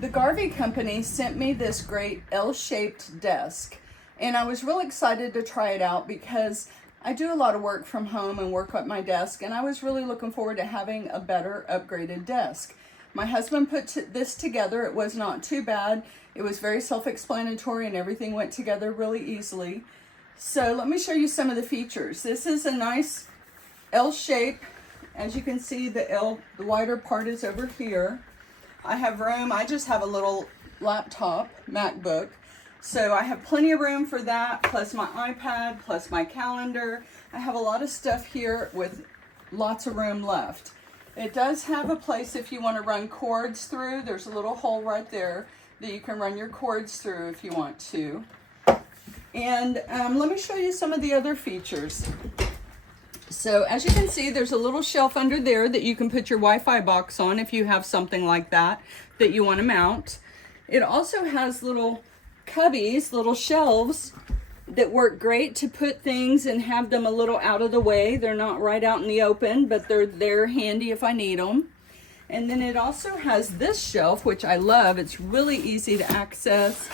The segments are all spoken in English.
The Garvee company sent me this great L-shaped desk, and I was really excited to try it out because I do a lot of work from home and work at my desk, and I was really looking forward to having a better upgraded desk. My husband put this together. It was not too bad. It was very self-explanatory and everything went together really easily. So let me show you some of the features. This is a nice L shape. As you can see, the wider part is over here. I have room. I just have a little laptop, MacBook. So I have plenty of room for that, plus my iPad, plus my calendar. I have a lot of stuff here with lots of room left. It does have a place if you want to run cords through. There's a little hole right there that you can run your cords through if you want to. And let me show you some of the other features. So as you can see, there's a little shelf under there that you can put your Wi-Fi box on if you have something like that you want to mount. It also has little cubbies, little shelves that work great to put things and have them a little out of the way. They're not right out in the open, but they're handy if I need them. And then it also has this shelf, which I love. It's really easy to access.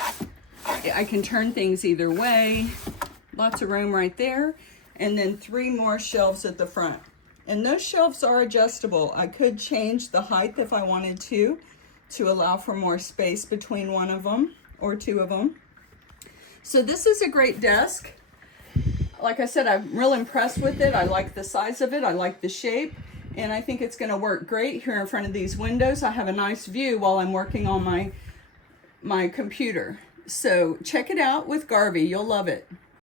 I can turn things either way. Lots of room right there. And then 3 more shelves at the front. And those shelves are adjustable. I could change the height if I wanted to allow for more space between one of them or 2 of them. So this is a great desk. Like I said, I'm real impressed with it. I like the size of it. I like the shape. And I think it's going to work great here in front of these windows. I have a nice view while I'm working on my computer. So check it out with Garvee. You'll love it.